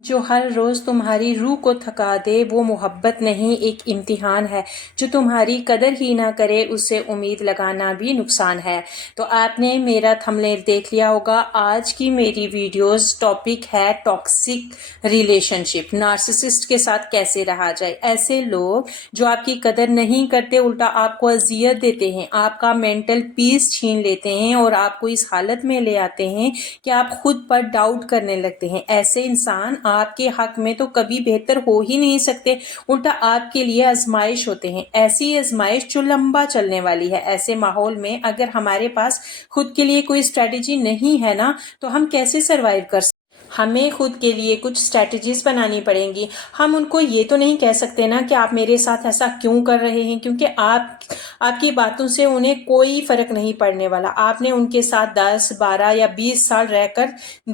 جو ہر روز تمہاری روح کو تھکا دے وہ محبت نہیں، ایک امتحان ہے۔ جو تمہاری قدر ہی نہ کرے اس سے امید لگانا بھی نقصان ہے۔ تو آپ نے میرا تھمبنیل دیکھ لیا ہوگا۔ آج کی میری ویڈیوز ٹاپک ہے ٹاکسک ریلیشن شپ، نارسسسٹ کے ساتھ کیسے رہا جائے۔ ایسے لوگ جو آپ کی قدر نہیں کرتے، الٹا آپ کو اذیت دیتے ہیں، آپ کا مینٹل پیس چھین لیتے ہیں اور آپ کو اس حالت میں لے آتے ہیں کہ آپ خود پر ڈاؤٹ کرنے لگتے ہیں۔ ایسے انسان آپ کے حق میں تو کبھی بہتر ہو ہی نہیں سکتے، الٹا آپ کے لیے آزمائش ہوتے ہیں۔ ایسی آزمائش جو لمبا چلنے والی ہے۔ ایسے ماحول میں اگر ہمارے پاس خود کے لیے کوئی اسٹریٹجی نہیں ہے نا، تو ہم کیسے سروائیو کر سکتے؟ ہمیں خود کے لیے کچھ اسٹریٹجیز بنانی پڑیں گی۔ ہم ان کو یہ تو نہیں کہہ سکتے نا کہ آپ میرے ساتھ ایسا کیوں کر رہے ہیں، کیونکہ آپ کی باتوں سے انہیں کوئی فرق نہیں پڑنے والا۔ آپ نے ان کے ساتھ 10 12 یا 20 سال رہ کر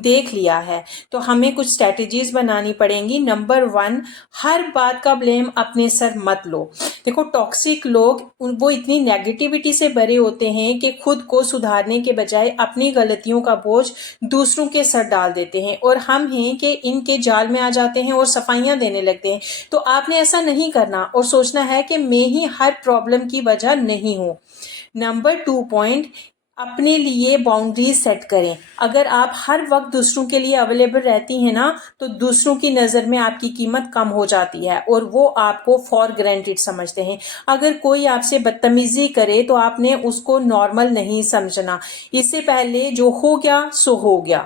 دیکھ لیا ہے۔ تو ہمیں کچھ اسٹریٹجیز بنانی پڑیں گی۔ نمبر 1، ہر بات کا بلیم اپنے سر مت لو۔ دیکھو ٹاکسک لوگ وہ اتنی نیگیٹیوٹی سے بھرے ہوتے ہیں کہ خود کو سدھارنے کے بجائے اپنی غلطیوں کا بوجھ دوسروں کے سر ڈال دیتے ہیں، اور ہم ہیں کہ ان کے جال میں آ جاتے ہیں اور صفائیاں دینے لگتے ہیں۔ تو آپ نے ایسا نہیں کرنا اور سوچنا ہے کہ میں ہی ہر پرابلم کی وجہ نہیں ہوں۔ نمبر 2 پوائنٹ، اپنے لیے باؤنڈریز سیٹ کریں۔ اگر آپ ہر وقت دوسروں کے لیے اویلیبل رہتی ہیں نا، تو دوسروں کی نظر میں آپ کی قیمت کم ہو جاتی ہے اور وہ آپ کو فار گرانٹیڈ سمجھتے ہیں۔ اگر کوئی آپ سے بدتمیزی کرے تو آپ نے اس کو نارمل نہیں سمجھنا۔ اس سے پہلے جو ہو گیا سو ہو گیا،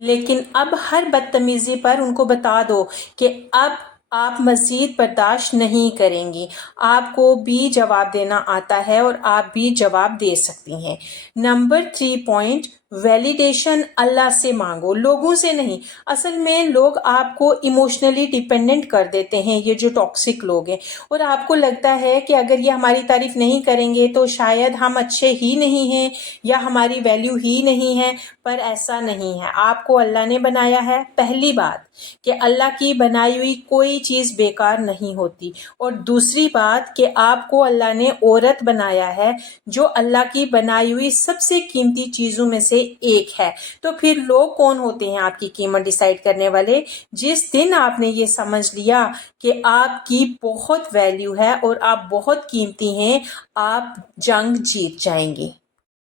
لیکن اب ہر بدتمیزی پر ان کو بتا دو کہ اب آپ مزید برداشت نہیں کریں گی۔ آپ کو بھی جواب دینا آتا ہے اور آپ بھی جواب دے سکتی ہیں۔ نمبر 3 پوائنٹ، ویلیڈیشن اللہ سے مانگو، لوگوں سے نہیں۔ اصل میں لوگ آپ کو ایموشنلی ڈیپینڈنٹ کر دیتے ہیں، یہ جو ٹاکسک لوگ ہیں، اور آپ کو لگتا ہے کہ اگر یہ ہماری تعریف نہیں کریں گے تو شاید ہم اچھے ہی نہیں ہیں یا ہماری ویلیو ہی نہیں ہے۔ پر ایسا نہیں ہے، آپ کو اللہ نے بنایا ہے۔ پہلی بات کہ اللہ کی بنائی ہوئی کوئی چیز بیکار نہیں ہوتی، اور دوسری بات کہ آپ کو اللہ نے عورت بنایا ہے جو اللہ کی بنائی ہوئی سب سے قیمتی چیزوں میں سے ایک ہے۔ تو پھر لوگ کون ہوتے ہیں آپ کی قیمت ڈیسائیڈ کرنے والے؟ جس دن آپ نے یہ سمجھ لیا کہ آپ کی بہت ویلیو ہے اور آپ بہت قیمتی ہیں، آپ جنگ جیت جائیں گے۔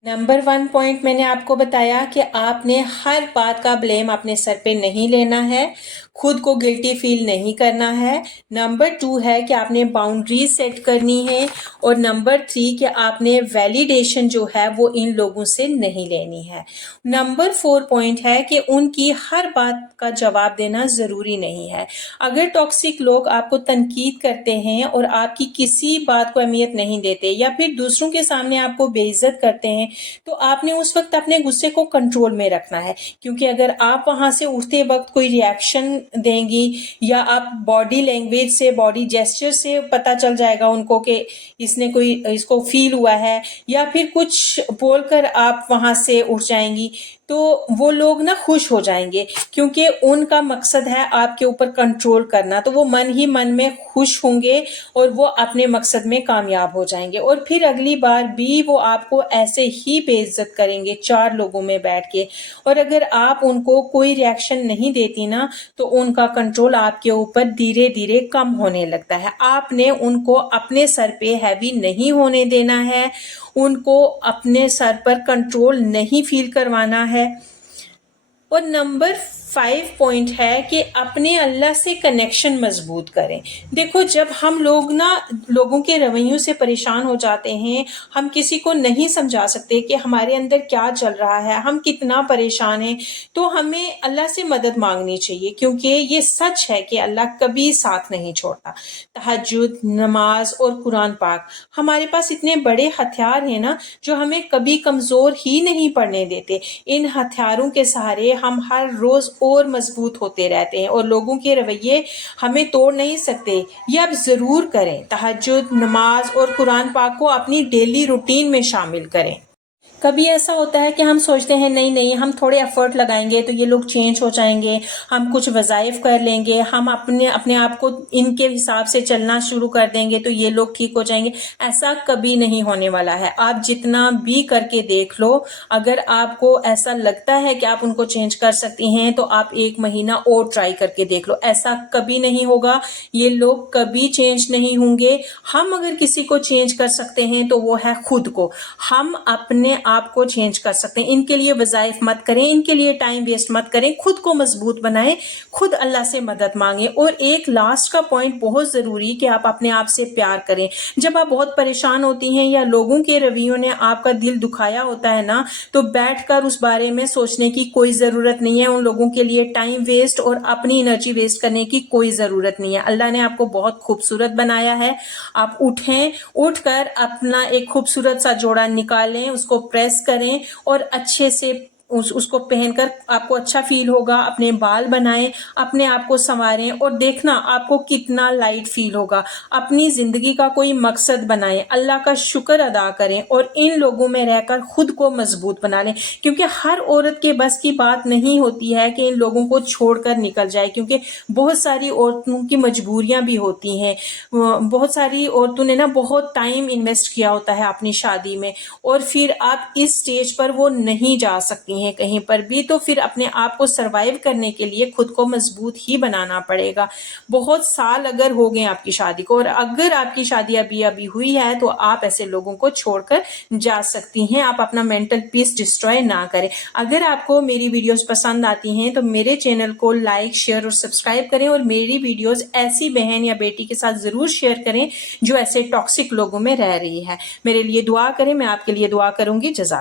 نمبر 1 پوائنٹ میں نے آپ کو بتایا کہ آپ نے ہر بات کا بلیم اپنے سر پہ نہیں لینا ہے، خود کو گلٹی فیل نہیں کرنا ہے۔ نمبر 2 ہے کہ آپ نے باؤنڈریز سیٹ کرنی ہے، اور نمبر 3 کہ آپ نے ویلیڈیشن جو ہے وہ ان لوگوں سے نہیں لینی ہے۔ نمبر 4 پوائنٹ ہے کہ ان کی ہر بات کا جواب دینا ضروری نہیں ہے۔ اگر ٹاکسک لوگ آپ کو تنقید کرتے ہیں اور آپ کی کسی بات کو اہمیت نہیں دیتے، یا پھر دوسروں کے سامنے آپ کو بے عزت کرتے ہیں، تو آپ نے اس وقت اپنے غصے کو کنٹرول میں رکھنا ہے، کیونکہ اگر آپ وہاں سے اٹھتے وقت کوئی ریاکشن دیں گی، یا آپ باڈی لینگویج سے، باڈی جیسچر سے پتہ چل جائے گا ان کو کہ اس کو فیل ہوا ہے، یا پھر کچھ بول کر آپ وہاں سے اٹھ جائیں گی، تو وہ لوگ نا خوش ہو جائیں گے، کیونکہ ان کا مقصد ہے آپ کے اوپر کنٹرول کرنا۔ تو وہ من ہی من میں خوش ہوں گے اور وہ اپنے مقصد میں کامیاب ہو جائیں گے، اور پھر اگلی بار بھی وہ آپ کو ایسے ہی بے عزت کریں گے 4 لوگوں میں بیٹھ کے۔ اور اگر آپ ان کو کوئی ریاکشن نہیں دیتی نا، تو ان کا کنٹرول آپ کے اوپر دھیرے دھیرے کم ہونے لگتا ہے۔ آپ نے ان کو اپنے سر پہ ہیوی نہیں ہونے دینا ہے، ان کو اپنے سر پر کنٹرول نہیں فیل کروانا ہے۔ اور نمبر 5 پوائنٹ ہے کہ اپنے اللہ سے کنیکشن مضبوط کریں۔ دیکھو جب ہم لوگ نا لوگوں کے رویوں سے پریشان ہو جاتے ہیں، ہم کسی کو نہیں سمجھا سکتے کہ ہمارے اندر کیا چل رہا ہے، ہم کتنا پریشان ہیں، تو ہمیں اللہ سے مدد مانگنی چاہیے، کیونکہ یہ سچ ہے کہ اللہ کبھی ساتھ نہیں چھوڑتا۔ تہجد، نماز اور قرآن پاک ہمارے پاس اتنے بڑے ہتھیار ہیں نا، جو ہمیں کبھی کمزور ہی نہیں پڑنے دیتے۔ ان ہتھیاروں کے سہارے ہم ہر روز اور مضبوط ہوتے رہتے ہیں، اور لوگوں کے رویے ہمیں توڑ نہیں سکتے۔ یہ اب ضرور کریں، تہجد، نماز اور قرآن پاک کو اپنی ڈیلی روٹین میں شامل کریں۔ کبھی ایسا ہوتا ہے کہ ہم سوچتے ہیں نہیں ہم تھوڑے ایفرٹ لگائیں گے تو یہ لوگ چینج ہو جائیں گے، ہم کچھ وظائف کر لیں گے، ہم اپنے آپ کو ان کے حساب سے چلنا شروع کر دیں گے تو یہ لوگ ٹھیک ہو جائیں گے۔ ایسا کبھی نہیں ہونے والا ہے۔ آپ جتنا بھی کر کے دیکھ لو، اگر آپ کو ایسا لگتا ہے کہ آپ ان کو چینج کر سکتی ہیں تو آپ 1 مہینہ اور ٹرائی کر کے دیکھ لو، ایسا کبھی نہیں ہوگا، یہ لوگ کبھی چینج نہیں ہوں گے۔ ہم اگر کسی کو چینج کر سکتے ہیں تو وہ ہے خود کو، ہم اپنے آپ کو چینج کر سکتے ہیں۔ ان کے لیے وظائف مت کریں، ان کے لیے ٹائم ویسٹ مت کریں، خود کو مضبوط بنائیں، خود اللہ سے مدد مانگیں۔ اور ایک لاسٹ کا پوائنٹ بہت ضروری کہ آپ اپنے آپ سے پیار کریں۔ جب آپ بہت پریشان ہوتی ہیں یا لوگوں کے رویوں نے آپ کا دل دکھایا ہوتا ہے نا، تو بیٹھ کر اس بارے میں سوچنے کی کوئی ضرورت نہیں ہے، ان لوگوں کے لیے ٹائم ویسٹ اور اپنی انرجی ویسٹ کرنے کی کوئی ضرورت نہیں ہے۔ اللہ نے آپ کو بہت خوبصورت بنایا ہے، آپ اٹھیں، اٹھ کر اپنا ایک خوبصورت سا جوڑا نکالیں، اس کو پریس کریں اور اچھے سے اس کو پہن کر آپ کو اچھا فیل ہوگا۔ اپنے بال بنائیں، اپنے آپ کو سنواریں اور دیکھنا آپ کو کتنا لائٹ فیل ہوگا۔ اپنی زندگی کا کوئی مقصد بنائیں، اللہ کا شکر ادا کریں اور ان لوگوں میں رہ کر خود کو مضبوط بنا لیں، کیونکہ ہر عورت کے بس کی بات نہیں ہوتی ہے کہ ان لوگوں کو چھوڑ کر نکل جائے، کیونکہ بہت ساری عورتوں کی مجبوریاں بھی ہوتی ہیں۔ بہت ساری عورتوں نے نا بہت ٹائم انویسٹ کیا ہوتا ہے اپنی شادی میں، اور پھر آپ اس سٹیج پر وہ نہیں جا سکتی ہیں کہیں پر بھی، تو پھر اپنے آپ کو سروائیو کرنے کے لیے خود کو مضبوط ہی بنانا پڑے گا۔ بہت سال اگر ہو گئے آپ کی شادی کو، اور اگر آپ کی شادی ابھی ہوئی ہے تو آپ ایسے لوگوں کو چھوڑ کر جا سکتی ہیں۔ آپ اپنا مینٹل پیس ڈسٹروائے نہ کریں۔ اگر آپ کو میری ویڈیوز پسند آتی ہیں تو میرے چینل کو لائک، شیئر اور سبسکرائب کریں، اور میری ویڈیوز ایسی بہن یا بیٹی کے ساتھ ضرور شیئر کریں جو ایسے ٹاکسک لوگوں میں رہ رہی ہے۔ میرے لیے دعا کریں، میں آپ کے لیے دعا کروں گی۔ جزاک